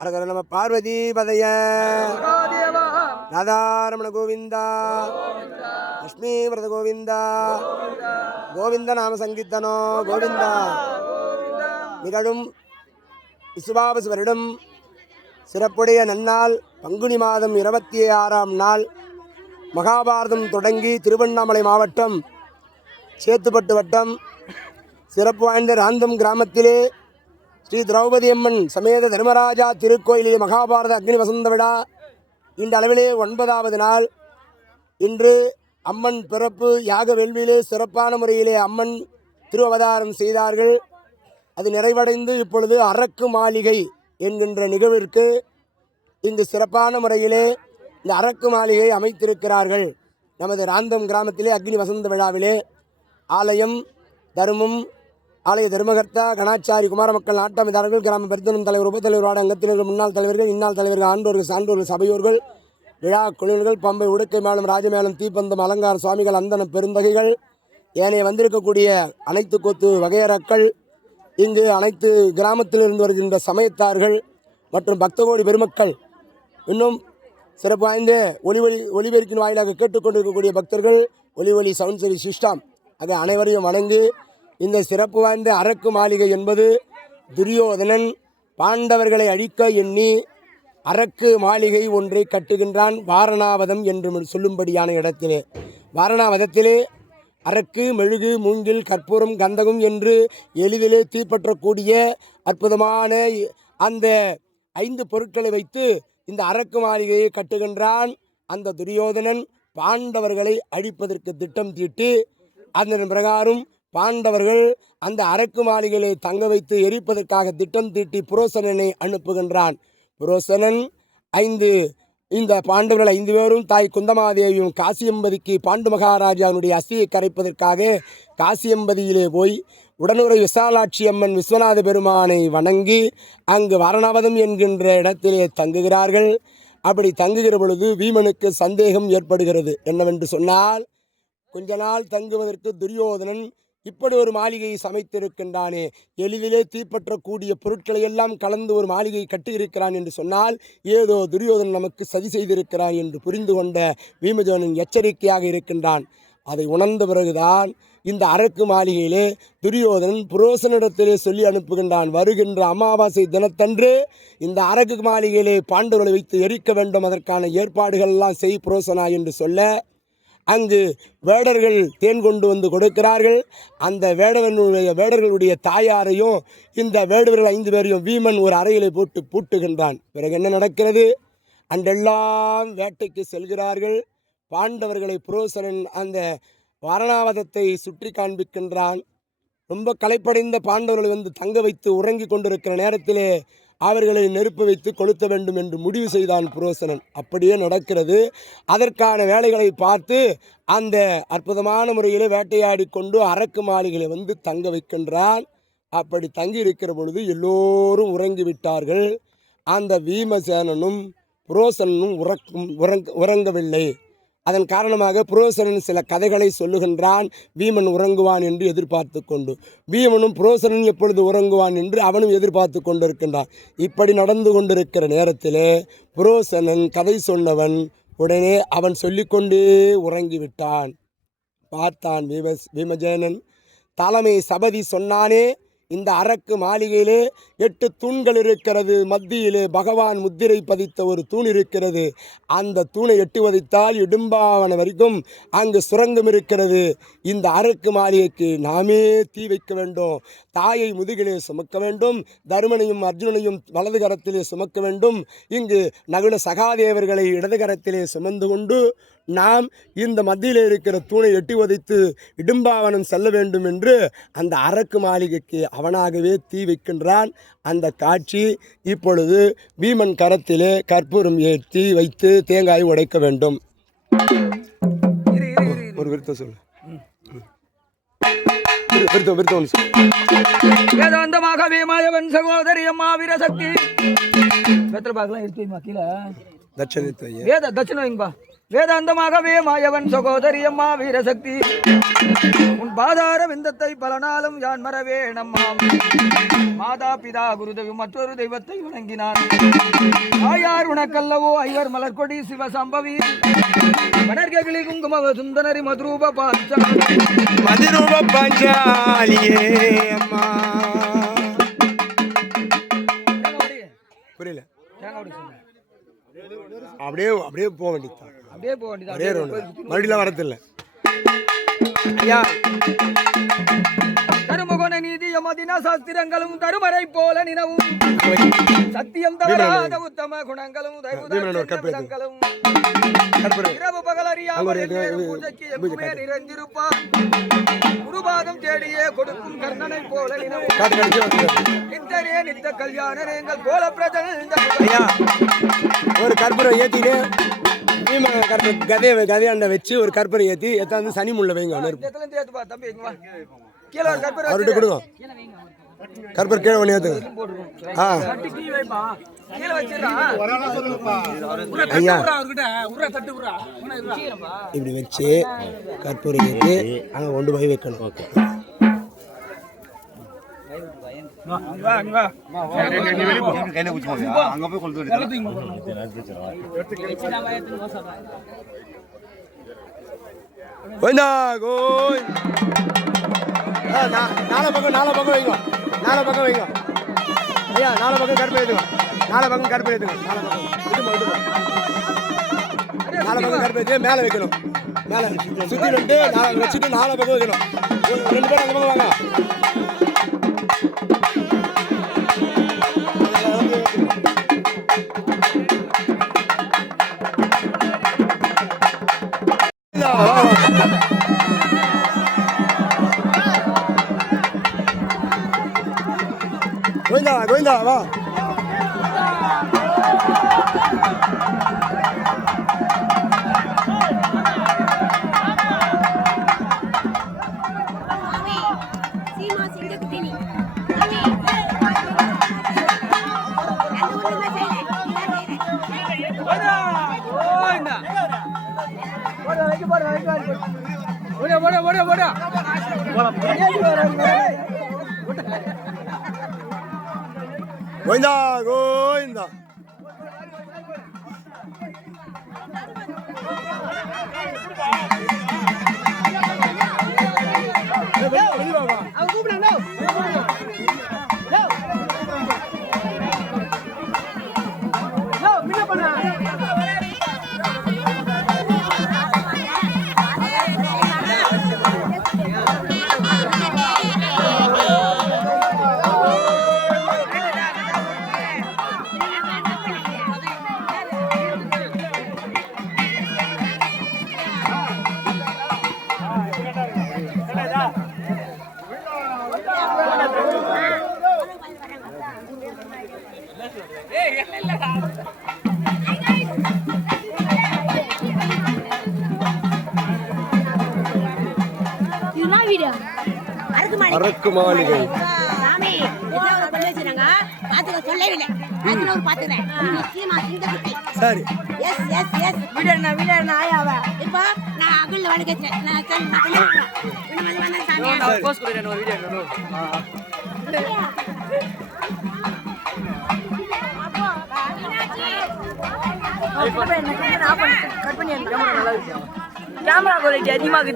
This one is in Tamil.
அரகர நம பார்வதி பதய ராதாரமண கோவிந்தா லட்சுமி விரத கோவிந்தா கோவிந்த நாம சங்கீர்த்தனோ கோவிந்தா. நிகழும் விசுவாவசு வருடம் சிறப்புடைய நன்னாள் பங்குனி மாதம் 26ஆம் நாள் மகாபாரதம் தொடங்கி திருவண்ணாமலை மாவட்டம் சேத்துப்பட்டு வட்டம் சிறப்பு வாய்ந்த ராந்தம் கிராமத்திலே ஸ்ரீ திரௌபதி அம்மன் சமேத தர்மராஜா திருக்கோயிலே மகாபாரத அக்னி வசந்த விழா இந்த அளவிலே 9வது நாள். இன்று அம்மன் பிறப்பு யாக வேள்வியிலே சிறப்பான முறையிலே அம்மன் திருவதாரம் செய்தார்கள். அது நிறைவடைந்து இப்பொழுது அரக்கு மாளிகை என்கின்ற நிகழ்விற்கு இங்கு சிறப்பான முறையிலே இந்த அரக்கு மாளிகை அமைத்திருக்கிறார்கள். நமது ராந்தம் கிராமத்திலே அக்னி வசந்த விழாவிலே ஆலயம் தர்மம் ஆலய தர்மகர்த்தா கணாச்சாரி குமார மக்கள் நாட்டமைதாரர்கள் கிராம பெருந்தனும் தலைவர் உபத்தலைவர் வார்டு அங்கத்தினர்கள் முன்னாள் தலைவர்கள் இந்நாள் தலைவர்கள் ஆண்டோர்கள் சான்றோர்கள் சபையோர்கள் விழா குழுவினர்கள் பம்பை உடுக்கை மேளம் ராஜமேளம் தீப்பந்தம் அலங்கார சுவாமிகள் அந்தன பெருந்தகைகள் ஏனைய வந்திருக்கக்கூடிய அனைத்து கொத்து வகையறாக்கள் இங்கு அனைத்து கிராமத்திலிருந்து வருகின்ற சமயத்தார்கள் மற்றும் பக்தகோடி பெருமக்கள் இன்னும் சிறப்பு வாய்ந்த ஒளிபெருக்கின் வாயிலாக கேட்டுக்கொண்டிருக்கக்கூடிய பக்தர்கள் ஒலி சவுண்ட் சரி சிஸ்டம் ஆக அனைவரையும் வணங்கி இந்த சிறப்பு வாய்ந்த அரக்கு மாளிகை என்பது துரியோதனன் பாண்டவர்களை அழிக்க எண்ணி அரக்கு மாளிகை ஒன்றை கட்டுகின்றான் வாரணாவதம் என்று சொல்லும்படியான இடத்திலே. வாரணாவதத்திலே அரக்கு மெழுகு மூங்கில் கற்பூரம் கந்தகம் என்று எளிதிலே தீப்பற்றக்கூடிய அற்புதமான அந்த 5 பொருட்களை வைத்து இந்த அரக்கு மாளிகையை கட்டுகின்றான். அந்த துரியோதனன் பாண்டவர்களை அழிப்பதற்கு திட்டம் தீட்டி அதன் பிரகாரம் பாண்டவர்கள் அந்த அரக்கு மாளிகையை தங்க வைத்து எரிப்பதற்காக திட்டம் தீட்டி புரோசனனை அனுப்புகின்றான். புரோசனன் இந்த பாண்டவர்கள் 5 பேரும் தாய் குந்தமாதேவியும் காசியம்பதிக்கு பாண்டு மகாராஜாவுடைய அஸ்தியை கரைப்பதற்காக காசியம்பதியிலே போய் உடனுரை விசாலாட்சி அம்மன் விஸ்வநாத பெருமானை வணங்கி அங்கு வாரணாவதம் என்கின்ற இடத்திலே தங்குகிறார்கள். அப்படி தங்குகிற பொழுது வீமனுக்கு சந்தேகம் ஏற்படுகிறது. என்னவென்று சொன்னால், கொஞ்ச நாள் தங்குவதற்கு துரியோதனன் இப்படி ஒரு மாளிகையை சமைத்திருக்கின்றானே, எளிதிலே தீப்பற்றக்கூடிய பொருட்களை எல்லாம் கலந்து ஒரு மாளிகை கட்டியிருக்கிறான் என்று சொன்னால் ஏதோ துரியோதனன் நமக்கு சதி செய்திருக்கிறான் என்று புரிந்து கொண்ட பீமசேனன் எச்சரிக்கையாக இருக்கின்றான். அதை உணர்ந்த பிறகுதான் இந்த அரக்கு மாளிகையிலே துரியோதனன் புரோசனிடத்திலே சொல்லி அனுப்புகின்றான். வருகின்ற அமாவாசை தினத்தன்று இந்த அரக்கு மாளிகையிலே பாண்டவர்களை வைத்து எரிக்க வேண்டும், அதற்கான ஏற்பாடுகள் எல்லாம் செய் புரோசனா என்று சொல்ல அங்கு வேடர்கள் தேன் கொண்டு வந்து கொடுக்கிறார்கள். அந்த வேடர்களுடைய தாயாரையும் இந்த வேடுவர்கள் 5 பேரையும் வீமன் ஒரு அறையிலே போட்டு பூட்டுகின்றான். பிறகு என்ன நடக்கிறது? அன்றெல்லாம் வேட்டைக்கு செல்கிறார்கள். பாண்டவர்களை புரோசனன் அந்த வாரணாவதத்தை சுற்றி காண்பிக்கின்றான். ரொம்ப களைப்படைந்த பாண்டவர்களை வந்து தங்க வைத்து உறங்கி கொண்டிருக்கிற நேரத்திலே அவர்களை நெருப்பு வைத்து கொளுத்த வேண்டும் என்று முடிவு செய்தான் புரோசனன். அப்படியே நடக்கிறது. அதற்கான வேலைகளை பார்த்து அந்த அற்புதமான முறையில் வேட்டையாடி கொண்டு அரக்கு மாளிகையை வந்து தங்க வைக்கின்றான். அப்படி தங்கி இருக்கிற பொழுது எல்லோரும் உறங்கிவிட்டார்கள். அந்த பீமசேனனும் புரோசனனும் உறங்கவில்லை. அதன் காரணமாக புரோசனன் சில கதைகளை சொல்லுகின்றான். பீமன் உறங்குவான் என்று எதிர்பார்த்து கொண்டு, பீமனும் புரோசனன் எப்பொழுது உறங்குவான் என்று அவனும் எதிர்பார்த்து கொண்டிருக்கின்றான். இப்படி நடந்து கொண்டிருக்கிற நேரத்திலே புரோசனன் கதை சொன்னவன் உடனே அவன் சொல்லிக்கொண்டே உறங்கிவிட்டான். பார்த்தான் பீமசேனன். தலைமை சபதி சொன்னானே, இந்த அரக்கு மாளிகையிலே 8 தூண்கள் இருக்கிறது. மத்தியிலே பகவான் முத்திரை பதித்த ஒரு தூண் இருக்கிறது. அந்த தூணை எட்டி வதைத்தால் இடும்பாவன வரைக்கும் அங்கு சுரங்கம் இருக்கிறது. இந்த அரக்கு மாளிகைக்கு நாமே தீ வைக்க வேண்டும். தாயை முதுகிலே சுமக்க வேண்டும், தருமனையும் அர்ஜுனனையும் வலது கரத்திலே சுமக்க வேண்டும். இங்கு நகுல சகாதேவர்களை இடது கரத்திலே சுமந்து கொண்டு நாம் இந்த மத்தியில் இருக்கிற தூணை எட்டி உதைத்து இடும்பாவனம் செல்ல வேண்டும் என்று அந்த அரக்கு மாளிகைக்கு அவனாகவே தீ வைக்கின்றான். அந்த காட்சி இப்பொழுது பீமன் கரத்திலே கற்பூரம் ஏற்றி வைத்து தேங்காய் உடைக்க வேண்டும். ஒரு விருத்தம் சொல்லு. சகோதரி அம்மா வீரசக்தி தட்சணை வைங்கப்பா. வேதாந்தமாகவே மாயவன் சகோதரி அம்மா வீரசக்தி உன் பாதார விந்தத்தை பல நாளும் யான் மறவே நம்மாம் மாதா பிதா குருதேவி மற்றொரு தெய்வத்தை வணங்கினான் ஆயார் உனக்கல்லவோ ஐவர் மலர்கொடி சிவசம்பவி வடர்ககிளி குங்கும சுந்தனரி மதுரூப பாஞ்சாலியே அம்மா. புரியல. அப்படியே அப்படியே போக வேண்டியது. அப்படியே போக வேண்டியது. மறுபடியும் வரதில்லை. தருமுகன நீதியமதின சாஸ்திரங்களும் தருமரை போல நினவும் சத்தியம் தவறாத உத்தம குணங்களும் இரவு பகலறியாமல் பூஜைக்கு எப்பவுமே நிறைந்திருப்பார் குருபாதம் தேடியே கொடுக்கும் கர்ணனை போல நினவும் நித்தரே நித்த கல்யாணர் எங்கள் கோல பிரஜன் ஒரு கற்பூரம் ஏத்திட்டு கதையாண்ட வச்சு ஒரு கற்பூரம் ஏற்றி எத்தாந்து சனி முள்ள வைங்க. அவர்கிட்ட கொடுங்க. கற்பூரம் கீழே பண்ணி ஏற்றுங்க. ஐயா இப்படி வச்சு கற்பூரம் ஏற்றி அங்கே கொண்டு போய் வைக்கணும். ஓகே. நாலு பக்கம் வைங்க. ஐயா 4 பக்கம் கருப்பு ஏற்றுங்க. 4 பக்கம் கருப்பு ஏற்றுங்க. 4 பக்கம் கருப்பு ஏற்றி மேலே வைக்கணும். மேலே சுற்றி வச்சுட்டு 4 பக்கம் வைக்கணும். 2 பேர் அந்த பக்கம் வாங்க. கோவிந்தா வா. கோவிந்தா கோவிந்தா. அரக்கு மாளிகை சரி. கேமரா குவாலிட்டி அதிகமாக